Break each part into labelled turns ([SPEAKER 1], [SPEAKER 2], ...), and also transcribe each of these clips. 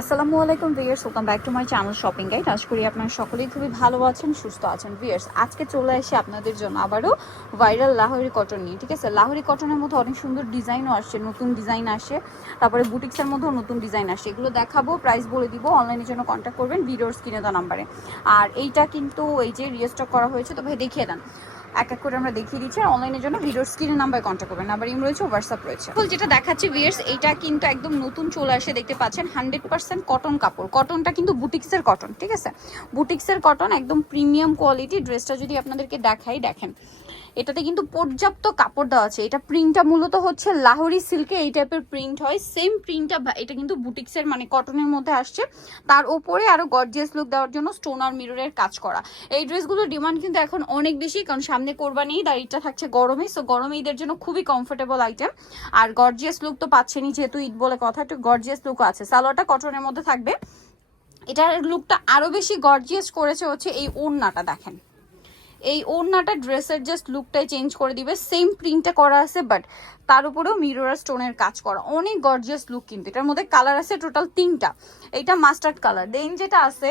[SPEAKER 1] আসসালামু আলাইকুম viewers welcome back to my channel shopping guide আশা করি আপনারা সকলেই খুবই ভালো আছেন, সুস্থ আছেন। ভিয়ার্স আজকে চলে আসি আপনাদের জন্য আবারও ভাইরাল লাহোরি কটন নিয়ে, ঠিক আছে? লাহোরি কটনের মধ্যে অনেক সুন্দর ডিজাইনও আসছে, নতুন ডিজাইন আসে। তারপরে বুটিক্সের মধ্যেও নতুন ডিজাইন আসে এগুলো দেখাবো প্রাইস বলে দিব অনলাইনের জন্য কন্ট্যাক্ট করবেন, ভিডিওর স্ক্রিনে দেওয়া নাম্বারে আর এইটা কিন্তু এই যে রিস্টক করা হয়েছে, তো ভাই দেখিয়ে দেন। এক এক করে আমরা দেখিয়ে দিচ্ছি। আর অনলাইনের জন্য ভিডিওর স্ক্রিনের নাম্বারে কন্ট্যাক্ট করবেন। নাম্বার ইম রয়েছে হোয়াটসঅ্যাপ রয়েছে। যেটা দেখাচ্ছি ভিয়ার্স এটা কিন্তু একদম নতুন চলে আসে, দেখতে পাচ্ছেন হান্ড্রেড পার্সেন্ট কটন কাপড়। কটনটা কিন্তু বুটিক্সের কটন ঠিক আছে? বুটিক্সের কটন একদম প্রিমিয়াম কোয়ালিটি ড্রেসটা যদি আপনাদেরকে দেখাই, দেখেন। এটাতে কিন্তু পর্যাপ্ত কাপড় দেওয়া আছে। এটা প্রিন্টটা মূলত হচ্ছে লাহোরি সিল্কে এই টাইপের প্রিন্ট হয়। সেম প্রিন্টটা এটা কিন্তু বুটিক্সের মানে কটনের মধ্যে আসছে। তার উপরে আরও গর্জিয়াস লুক দেওয়ার জন্য স্টোন আর মিররের কাজ করা। এই ড্রেসগুলোর ডিমান্ড কিন্তু এখন অনেক বেশি, কারণ সামনে কোরবানি আর থাকছে গরমে। সো গরমে ঈদের জন্য খুবই কমফোর্টেবল আইটেম আর গর্জিয়াস লুক তো পাচ্ছেনই, যেহেতু ঈদ বলে কথা, একটু গর্জিয়াস লুকও আছে। সালোয়ারটা কটনের মধ্যে থাকবে। এটার লুকটা আরও বেশি গর্জিয়াস করেছে হচ্ছে এই ওড়নাটা, দেখেন। এই ওড়নাটা ড্রেসের জাস্ট লুকটাই চেঞ্জ করে দিবে। সেম প্রিন্টটা করা আছে বাট তার উপরেও মিরোরা স্টোনের কাজ করা। অনেক গর্জিয়াস লুক কিন্তু। এটার মধ্যে কালার আছে টোটাল তিনটা। এটা মাস্টার্ড কালার দেন যেটা আছে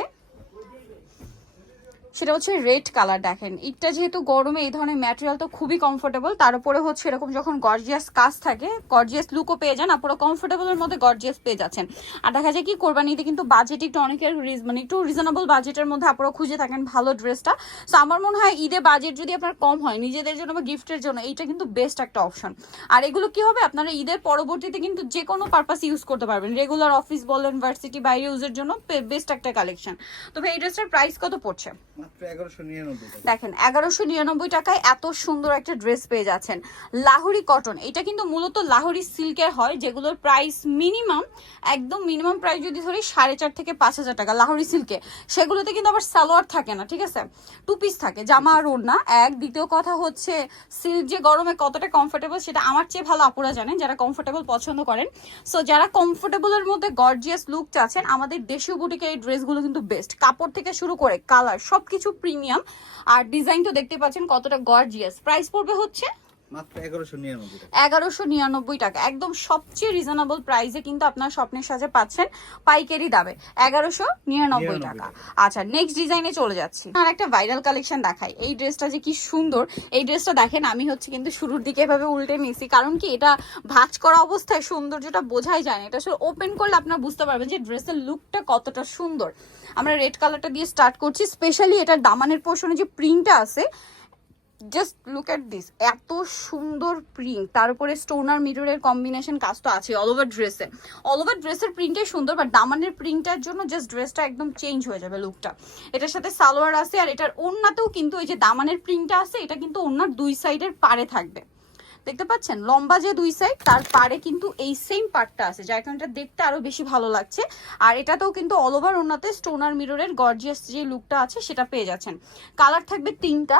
[SPEAKER 1] সেটা হচ্ছে রেড কালার দেখেন। ইটটা যেহেতু গরমে এই ধরনের ম্যাটেরিয়াল তো খুবই কমফোর্টেবল তার উপরে হচ্ছে এরকম যখন গর্জিয়াস কাজ থাকে গর্জিয়াস লুকও পেয়ে যান আপনারা কমফোর্টেবলের মধ্যে গর্জিয়াস পেয়ে যাচ্ছেন। আর দেখা যায় কি, কোরবানিতে কিন্তু বাজেট একটু অনেকের রিজ- মানে একটু রিজনেবল বাজেটের মধ্যে আপনারা খুঁজে থাকেন ভালো ড্রেসটা সো আমার মনে হয় ঈদে বাজেট যদি আপনার কম হয়, নিজেদের জন্য বা গিফটের জন্য, এইটা কিন্তু বেস্ট একটা অপশন আর এগুলো কি হবে? আপনারা ঈদের পরবর্তীতে কিন্তু যে কোনো পারপাস ইউজ করতে পারবেন। রেগুলার অফিস বলেন ভার্সিটি বাইরে ইউজের জন্য বেস্ট একটা কালেকশন তবে এই ড্রেসটার প্রাইস কত পড়ছে? দেখেন, এগারোশো নিরানব্বই টাকায় এত সুন্দর একটা ড্রেস পেয়ে যাচ্ছেন। লাহোরি কটন এটা কিন্তু মূলত লাহোরি সিল্কের হয়, যেগুলোর প্রাইস মিনিমাম একদম মিনিমাম প্রাইস যদি ধরি, সাড়ে চার থেকে পাঁচ হাজার টাকা লাহোরি সিল্কে। সেগুলোতে কিন্তু আবার সালোয়ার থাকে না, ঠিক আছে? টু পিস থাকে, জামা আর ওড়না। এক, দ্বিতীয় কথা হচ্ছে, সিল্ক যে গরমে কতটা কমফোর্টেবল সেটা আমার চেয়ে ভালো আপুরা জানেন, যারা কমফোর্টেবল পছন্দ করেন। সো যারা কমফোর্টেবলের মধ্যে গর্জিয়াস লুক চাচ্ছেন আমাদের দেশীয় বুটিকে এই ড্রেসগুলো কিন্তু বেস্ট কাপড় থেকে শুরু করে কালার সবকিছু প্রিমিয়াম। আর ডিজাইন তো দেখতে পাচ্ছেন কতটা গর্জিয়াস প্রাইস পড়বে হচ্ছে
[SPEAKER 2] এগারোশো নিরানব্বই টাকা।
[SPEAKER 1] একদম সবচেয়ে রিজনেবল প্রাইসে কিন্তু আপনার স্বপ্নের সাজে পাচ্ছেন পাইকারি দামে। এগারোশো নিরানব্বই টাকা। আচ্ছা নেক্সট ডিজাইনে চলে যাচ্ছি। আর একটা ভাইরাল কালেকশন দেখাই। এই ড্রেসটা যে কি সুন্দর। এই ড্রেসটা দেখেন আমি হচ্ছে কিন্তু শুরুর দিকে এভাবে উল্টে নিয়েছি। কারণ কি এটা ভাঁজ করা অবস্থায় সৌন্দর্যটা বোঝাই যায় না। এটা আসলে ওপেন করলে আপনারা বুঝতে পারবেন যে ড্রেসের লুকটা কতটা সুন্দর। আমরা রেড কালারটা দিয়ে স্টার্ট করছি। স্পেশালি এটা দামানের পোর্শনে যে প্রিন্টটা আছে জাস্ট লুক এট দিস এত সুন্দর প্রিন্ট তার উপরে স্টোনার মিররের কম্বিনেশন কাজ তো আছে অল ওভার ড্রেসে অল ওভার ড্রেসের প্রিন্টটাই সুন্দর বাট দামানের প্রিন্টের জন্য জাস্ট ড্রেসটা একদম চেঞ্জ হয়ে যাবে লুকটা এটার সাথে সালোয়ার আছে আর এটার ওড়নাতেও কিন্তু এই যে দামানের প্রিন্টটা আছে, এটা কিন্তু ওড়নার দুই সাইডের পারে থাকবে। দেখতে পাচ্ছেন? লম্বা যে দুই সাইড তার পারে কিন্তু এই সেম পার্টটা আছে, যার কারণে এটা দেখতে আরও বেশি ভালো লাগছে। আর এটাতেও কিন্তু অল ওভার ওনাতে স্টোনার মিররের গর্জিয়াস যে লুকটা আছে, সেটা পেয়ে যাচ্ছেন। কালার থাকবে তিনটা।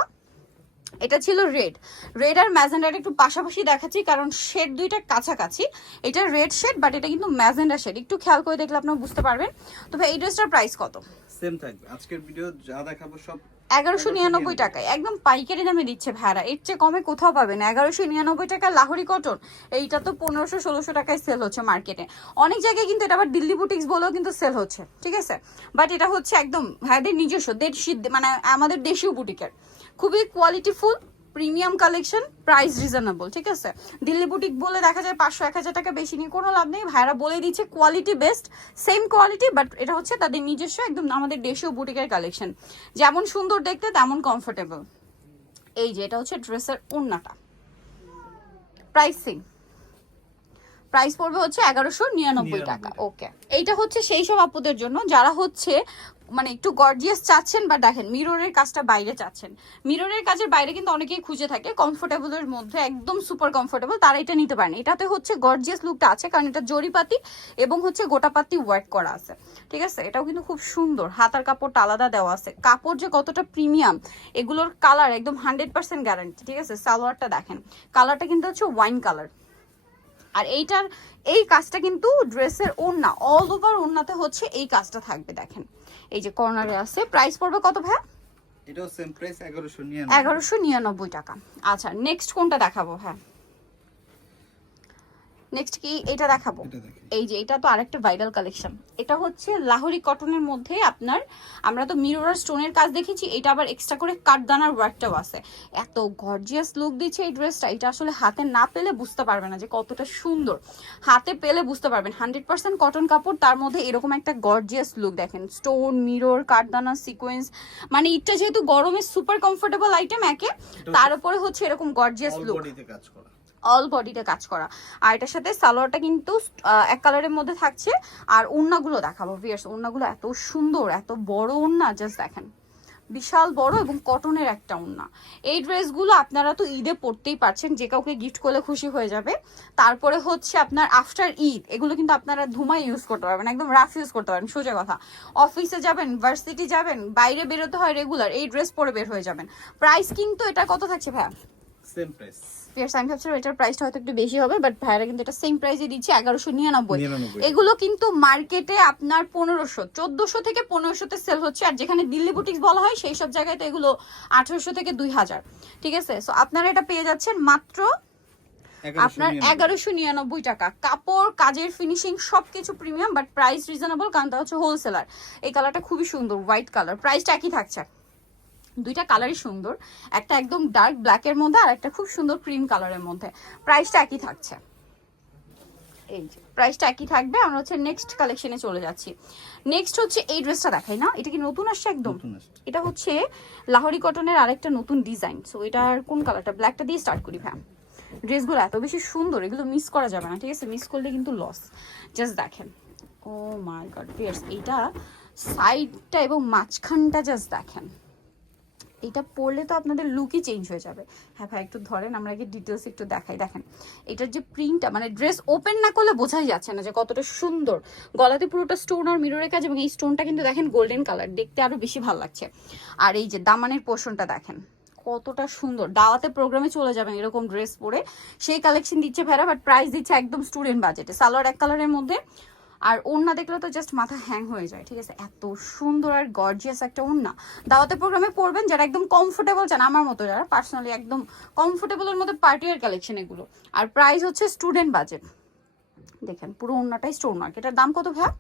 [SPEAKER 1] এটা ছিল রেড রেড আর ম্যাজেন্ডার একটু পাশাপাশি দেখাচ্ছি কারণ শেড দুইটা কাছাকাছি। এটা রেড শেড বাট এটা কিন্তু ম্যাজেন্ডা শেড একটু খেয়াল করে দেখলে আপনারা বুঝতে পারবেন। তবে এই ড্রেসটার প্রাইস কত?
[SPEAKER 2] সেম থাকবে। আজকের ভিডিও যা দেখাবো সব
[SPEAKER 1] এগারোশো নিরানব্বই টাকায়। একদম পাইকারি দামে দিচ্ছে ভাড়া এর চেয়ে কমে কোথাও পাবেন এগারোশো নিরানব্বই টাকা লাহোরি কটন এইটা তো পনেরোশো ষোলোশো টাকায় সেল হচ্ছে মার্কেটে অনেক জায়গায় কিন্তু এটা আবার দিল্লি বুটিক্স বলেও কিন্তু সেল হচ্ছে। ঠিক আছে? বাট এটা হচ্ছে একদম ভাইদের নিজস্ব দেশি মানে আমাদের দেশীয় বুটিকের খুবই qualityful premium collection price reasonable ঠিক আছে? দিল্লি বুটিক বলে দেখা যায় পাঁচশো এক হাজার টাকা বেশি নিয়ে কোনো লাভ নেই। ভাইরা বলে দিচ্ছে quality best same quality but এটা হচ্ছে তাদের নিজস্ব একদম আমাদের দেশীয় বুটিকের কালেকশন যেমন সুন্দর দেখতে তেমন কমফোর্টেবল এই যে এটা হচ্ছে ড্রেসের ওড়নাটা। প্রাইসিং প্রাইস পড়বে হচ্ছে এগারোশো নিরানব্বই টাকা। ওকে এইটা হচ্ছে সেই সব আপুদের জন্য যারা হচ্ছে মানে একটু গর্জিয়াস চাচ্ছেন বা দেখেন মিররের কাজটা বাইরে চাচ্ছেন। মিররের কাজের বাইরে কিন্তু অনেকেই খুঁজে থাকে কমফোর্টেবলের মধ্যে, একদম সুপার কমফোর্টেবল তারা এটা নিতে পারেন এটাতে হচ্ছে গর্জিয়াস লুকটা আছে, কারণ এটা জরিপাতি এবং হচ্ছে গোটাপাতি ওয়ার্ক করা আছে। ঠিক আছে? এটাও কিন্তু খুব সুন্দর। হাতার কাপড়টা আলাদা দেওয়া আছে। কাপড় যে কতটা প্রিমিয়াম এগুলোর কালার একদম হান্ড্রেড পার্সেন্ট গ্যারান্টি ঠিক আছে? সালোয়ারটা দেখেন কালারটা কিন্তু হচ্ছে ওয়াইন কালার আর এইটার, এই কাজটা কিন্তু ড্রেসের ওড়না অল ওভার ওড়নাতে হচ্ছে এই কাজটা থাকবে, দেখেন। এই যে কর্নারে আছে। প্রাইস পড়বে কত ভাই
[SPEAKER 2] এটাও সেম প্রাইস এগারোশো নিরানব্বই।
[SPEAKER 1] এগারোশো নিরানব্বই টাকা। আচ্ছা নেক্সট কোনটা দেখাবো হ্যাঁ নেক্সট কি? এটা দেখাবো।
[SPEAKER 2] এটা
[SPEAKER 1] এই যে এটা তো আরেকটা ভাইরাল কালেকশন এটা হচ্ছে লাহোরি কটনের মধ্যে আপনার আমরা তো মিরর স্টোনের কাজ দেখেছি এটা আবার এক্সট্রা করে কাঠদানার ওয়ার্কটাও আছে। এত গর্জিয়াস লুক দিচ্ছে এই ড্রেসটা এটা আসলে হাতে না পেলে বুঝতে পারবে না যে কতটা সুন্দর। হাতে পেলে বুঝতে পারবেন হান্ড্রেড পার্সেন্ট কটন কাপড় তার মধ্যে এরকম একটা গর্জিয়াস লুক দেখেন। স্টোন মিরর কাঠদানা সিকোয়েন্স মানে ইটটা যেহেতু গরমে সুপার কমফোর্টেবল আইটেম একে তার উপরে হচ্ছে এরকম গর্জিয়াস লুক
[SPEAKER 2] কাজ করা।
[SPEAKER 1] অল বডিতে কাজ করা। আর এটার সাথে সালোয়ারটা কিন্তু এক কালারের মধ্যে থাকছে। আর ওড়নাগুলো দেখাবো ভিয়ার্স ওড়নাগুলো এত সুন্দর, এত বড় ওড়না জাস্ট দেখেন। বিশাল বড় এবং কটনের একটা ওড়না। এই ড্রেসগুলো আপনারা তো ঈদে পরতেই পারছেন, যে কাউকে গিফট করলে খুশি হয়ে যাবে। তারপরে হচ্ছে আপনার আফটার ঈদ, এগুলো কিন্তু আপনারা ধুমায় ইউজ করতে পারবেন, একদম রাফ ইউজ করতে পারবেন, সোজা কথা। অফিসে যাবেন ভার্সিটি যাবেন, বাইরে বেরোতে হয় রেগুলার এই ড্রেস পরে বের হয়ে যাবেন। প্রাইস কিন্তু এটা কত থাকছে ভাইয়া? ফিয়ার্স আমি ভাবছিলাম এটার প্রাইসটা হয়তো একটু বেশি হবে বাট ভাইরা কিন্তু এটা সেম প্রাইসে দিচ্ছে এগারোশো নিরানব্বই। এগুলো কিন্তু মার্কেটে আপনার পনেরোশো চোদ্দশো থেকে পনেরোশোতে সেল হচ্ছে আর যেখানে দিল্লি বুটিক্স বলা হয় সেই সব জায়গায় তো এগুলো আঠারোশো থেকে দুই হাজার। ঠিক আছে? সো আপনারা এটা পেয়ে যাচ্ছেন মাত্র আপনার এগারোশো নিরানব্বই টাকা। কাপড় কাজের ফিনিশিং সবকিছু প্রিমিয়াম বাট প্রাইস রিজনেবল কারণ তা হচ্ছে হোলসেলার এই কালারটা খুবই সুন্দর হোয়াইট কালার প্রাইসটা একই থাকছে। দুইটা কালারই সুন্দর। একটা একদম ডার্ক ব্ল্যাকের মধ্যে আর একটা খুব সুন্দর ক্রিম কালারের মধ্যে। প্রাইসটা একই থাকছে। এই যে প্রাইসটা একই থাকবে। আমরা হচ্ছে নেক্সট কালেকশনে চলে যাচ্ছি। নেক্সট হচ্ছে এই ড্রেসটা দেখাই না। এটা কি নতুন আসছে একদম? এটা হচ্ছে লাহোরি কটনের আরেকটা নতুন ডিজাইন সো এটার কোন কালারটা ব্ল্যাকটা দিয়ে স্টার্ট করি ভ্যাম ড্রেসগুলো এত বেশি সুন্দর এগুলো মিস করা যাবে না ঠিক আছে? মিস করলে কিন্তু লস জাস্ট দেখেন। ও মাই গড পিয়ার্স এইটা সাইডটা এবং মাঝখানটা জাস্ট দেখেন। এটা পরলে তো আপনাদের লুকই চেঞ্জ হয়ে যাবে। হ্যাঁ ভাই, একটু ধরেন, আমরা আগে ডিটেলস একটু দেখাই। দেখেন, এটার যে প্রিন্টটা মানে ড্রেস ওপেন না করলে বোঝাই যাচ্ছে না যে কতটা সুন্দর। গলাতে পুরোটা স্টোন আর মিররের কাজ এবং এই স্টোনটা কিন্তু দেখেন গোল্ডেন কালার দেখতে আরও বেশি ভালো লাগছে। আর এই যে দামানের পোর্শনটা দেখেন, কতটা সুন্দর। দাওয়াতে প্রোগ্রামে চলে যাবেন এরকম ড্রেস পরে। সেই কালেকশন দিচ্ছে ভেড়া বাট প্রাইস দিচ্ছে একদম স্টুডেন্ট বাজেটে সালোয়ার এক কালারের মধ্যে আর ওড়না দেখলে তো জাস্ট মাথা হ্যাং হয়ে যায়, ঠিক আছে? এত সুন্দর আর গর্জিয়াস একটা ওড়না। দাওয়াতের প্রোগ্রামে পড়বেন যারা একদম কমফোর্টেবল চান, আমার মতো যারা পার্সোনালি একদম কমফোর্টেবলের মধ্যে পার্টিয়ার কালেকশন এগুলো। আর প্রাইস হচ্ছে স্টুডেন্ট বাজেট দেখেন, পুরো ওড়নাটাই স্টোর মার্ক এটার দাম কত ভাই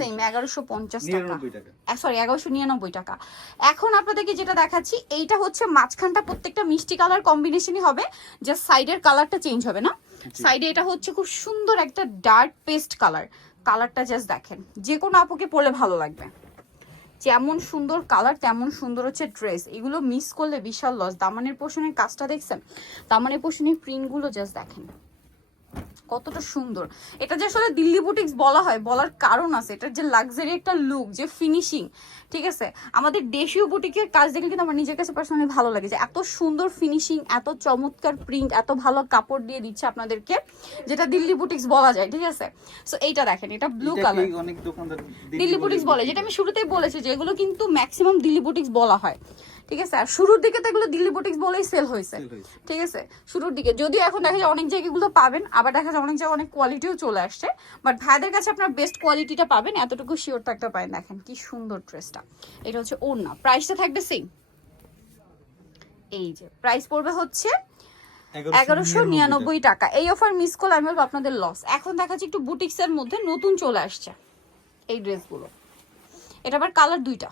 [SPEAKER 1] সেম এগারোশো পঞ্চাশ টাকা। সরি এগারোশো নিরানব্বই টাকা। এখন আপনাদেরকে যেটা দেখাচ্ছি এইটা হচ্ছে মাঝখানটা প্রত্যেকটা মিষ্টি কালার কম্বিনেশনই হবে জাস্ট সাইডের কালারটা চেঞ্জ হবে না। সাইডে এটা হচ্ছে খুব সুন্দর একটা ডার্ক পেস্ট কালার কালারটা জাস্ট দেখেন যে কোনো আপুকে পরলে ভালো লাগবে। যেমন সুন্দর কালার তেমন সুন্দর হচ্ছে ড্রেস এগুলো মিস করলে বিশাল লস দামানের পোষণের কাজটা দেখছেন? দামানের পোষণের প্রিন্টগুলো জাস্ট দেখেন। কতটা সুন্দর। এটা যে আসলে দিল্লি বুটিক্স বলা হয় বলার কারণ আছে এটার যে লাক্সারি একটা লুক যে ফিনিশিং ঠিক আছে? আমাদের দেশীয় বুটিকের কাজ দেখে কিন্তু আমার নিজের কাছে পার্সোনালি ভালো লাগে যে এত সুন্দর ফিনিশিং এত চমৎকার প্রিন্ট এত ভালো কাপড় দিয়ে দিচ্ছে আপনাদেরকে যেটা দিল্লি বুটিক্স বলা যায় ঠিক আছে? সো এইটা দেখেন এটা ব্লু কালার
[SPEAKER 2] অনেক দোকানদার
[SPEAKER 1] দিল্লি বুটিক্স বলে যেটা আমি শুরুতেই বলেছি যে এগুলো কিন্তু ম্যাক্সিমাম দিল্লি বুটিক্স বলা হয়। ঠিক আছে? আর শুরুর দিকে তো এগুলো দিল্লি বুটিক্স বলেই সেল হয়েছে। ঠিক আছে? শুরুর দিকে। যদিও এখন দেখা যায় অনেক জায়গাগুলো পাবেন আবার দেখা যায় অনেক জায়গায় অনেক কোয়ালিটিও চলে আসছে। বাট ভাইদের কাছে আপনার বেস্ট কোয়ালিটিটা পাবেন এতটুকু শিওর থাকতে পারেন। দেখেন কি সুন্দর ড্রেসটা এটা হচ্ছে ওড়না। প্রাইসটা থাকবে সেম এই যে প্রাইস পড়বে হচ্ছে এগারোশো নিরানব্বই টাকা। এই অফার মিস করলে আমি বলব আপনাদের লস এখন দেখাচ্ছি একটু বুটিক্সের মধ্যে নতুন চলে আসছে এই ড্রেসগুলো এটা আবার কালার দুইটা।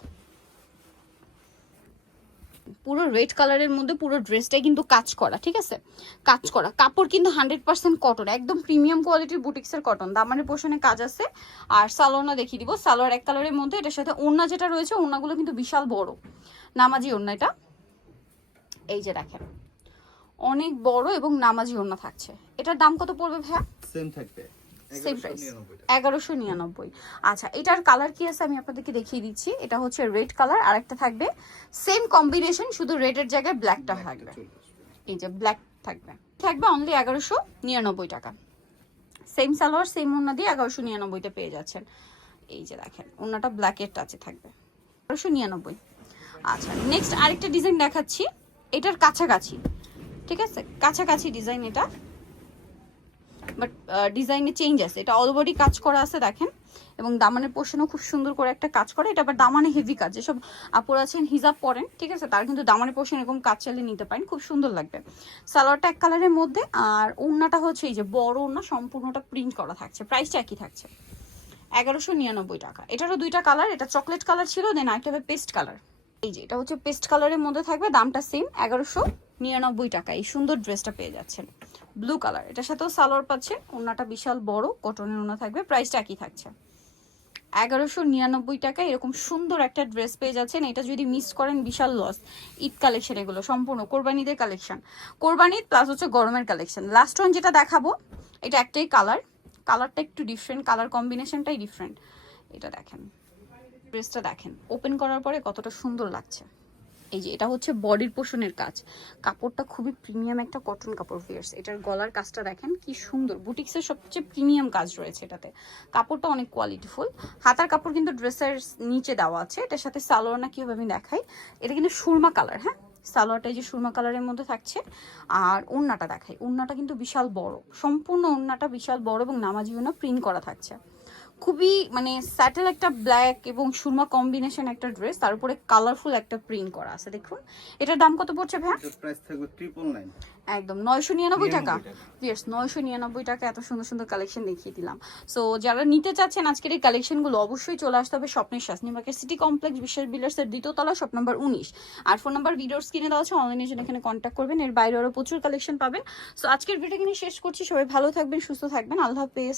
[SPEAKER 1] পুরো রেড কালারের মধ্যে পুরো ড্রেসটাই কিন্তু কাজ করা, ঠিক আছে? কাজ করা। কাপড় কিন্তু হান্ড্রেড পার্সেন্ট কটন একদম প্রিমিয়াম কোয়ালিটির বুটিক্সের কটন দামানের পোষণে কাজ আছে। আর সালোয়ারটা দেখিয়ে দিব। সালোয়ার এক কালারের মধ্যে এটার সাথে ওড়না যেটা রয়েছে, ওড়নাগুলো কিন্তু বিশাল বড়। নামাজি ওড়না এটা। এই যে দেখেন। অনেক বড় এবং নামাজি ওড়না থাকছে। এটার দাম কত পড়বে ভাইয়া?
[SPEAKER 2] সেম থাকবে।
[SPEAKER 1] সেম প্রাইস এগারোশো নিরানব্বই। আচ্ছা এটার কালার কি আছে আমি আপনাদেরকে দেখিয়ে দিচ্ছি। এটা হচ্ছে রেড কালার আর একটা থাকবে সেম কম্বিনেশন শুধু রেডের জায়গায় ব্ল্যাকটা থাকবে। এই যে ব্ল্যাক থাকবে। থাকবে অনলি এগারোশো নিরানব্বই টাকা। সেম সালোয়ার সেম ওড়না দিয়ে এগারোশো নিরানব্বইতে পেয়ে যাচ্ছেন। এই যে দেখেন ওড়নাটা ব্ল্যাকের টাচে থাকবে। এগারোশো নিরানব্বই। আচ্ছা নেক্সট আরেকটা ডিজাইন দেখাচ্ছি। এটার কাছাকাছি। ঠিক আছে? কাছাকাছি ডিজাইন এটা। বাট ডিজাইনে চেঞ্জ আছে। এটা অল বডি কাজ করা আছে, দেখেন। এবং দামানের পোর্শনও খুব সুন্দর করে একটা কাজ করে। এটা আবার দামানে হেভি কাজ। যেসব আপুর আছেন, হিজাব পরেন, ঠিক আছে? তার কিন্তু দামানের পোর্শন এরকম কাজ চালিয়ে নিতে পারেন। খুব সুন্দর লাগবে। সালোয়ারটা এক কালারের মধ্যে। আর ওড়নাটা হচ্ছে এই যে বড় ওড়না, সম্পূর্ণটা প্রিন্ট করা থাকছে। প্রাইসটা একই থাকছে। এগারোশো নিরানব্বই টাকা। এটারও দুইটা কালার এটা চকলেট কালার ছিল দেন একটা হবে পেস্ট কালার এই যে, এটা হচ্ছে পেস্ট কালারের মধ্যে থাকবে। দামটা সেম এগারোশো নিরানব্বই টাকা এই সুন্দর ড্রেসটা পেয়ে যাচ্ছেন। ব্লু কালার এটার সাথেও সালোয়ার পাচ্ছেন ওড়নাটা বিশাল বড় কটনের ওড়না থাকবে প্রাইসটা একই থাকছে। এগারোশো নিরানব্বই টাকা এরকম সুন্দর একটা ড্রেস পেয়ে যাচ্ছেন, এটা যদি মিস করেন, বিশাল লস ঈদ কালেকশন এগুলো, সম্পূর্ণ কোরবানিদের কালেকশন কোরবানি প্লাস হচ্ছে গরমের কালেকশন লাস্ট ওয়ান যেটা দেখাবো, এটা একটাই কালার কালারটা একটু ডিফারেন্ট কালার কম্বিনেশনটাই ডিফারেন্ট এটা দেখেন। ড্রেসটা দেখেন। ওপেন করার পরে কতটা সুন্দর লাগছে। এই যে, এটা হচ্ছে বডির পোষণের কাজ। কাপড়টা খুবই প্রিমিয়াম একটা কটন কাপড় ফিয়ার্স এটার গলার কাজটা দেখেন, কি সুন্দর। বুটিক্সের সবচেয়ে প্রিমিয়াম কাজ রয়েছে এটাতে। কাপড়টা অনেক কোয়ালিটিফুল হাতার কাপড় কিন্তু ড্রেসের নিচে দেওয়া আছে। এটার সাথে সালোয়ার না, কীভাবে আমি দেখাই? এটা কিন্তু সুরমা কালার হ্যাঁ? সালোয়ারটা এই যে সুরমা কালারের মধ্যে থাকছে। আর ওড়নাটা দেখাই। ওড়নাটা কিন্তু বিশাল বড়। সম্পূর্ণ ওড়নাটা বিশাল বড় এবং নামাজি প্রিন্ট করা থাকছে। খুবই মানে স্যাটেল একটা ব্ল্যাক এবং সুরমা কম্বিনেশন একটা ড্রেস তার উপরে কালারফুল একটা প্রিন্ট করা আছে দেখুন। এটার দাম কত পড়ছে
[SPEAKER 2] এটার প্রাইস থাকবে ট্রিপল নাইন
[SPEAKER 1] একদম নয়শো নিরানব্বই
[SPEAKER 2] টাকা।
[SPEAKER 1] ইয়েস নয়শো নিরানব্বই টাকা এত সুন্দর সুন্দর কালেকশন দেখিয়ে দিলাম। সো যারা নিতে চাচ্ছেন আজকের এই কালেকশনগুলো অবশ্যই চলে আসতে হবে স্বপ্নের শাসনী মার্কেট সিটি কমপ্লেক্স বিশ্বাস বিল্ডার্সের দ্বিতীয় তলা শপ নাম্বার উনিশ। আর ফোন নাম্বার ভিডিওর স্ক্রিনে দেওয়া আছে অনলাইনে জন্য এখানে কন্ট্যাক্ট করবেন। এর বাইরে আরও প্রচুর কালেকশন পাবেন। সো আজকের ভিডিও কিনে শেষ করছি। সবাই ভালো থাকবেন সুস্থ থাকবেন। আল্লাহ হাফেজ।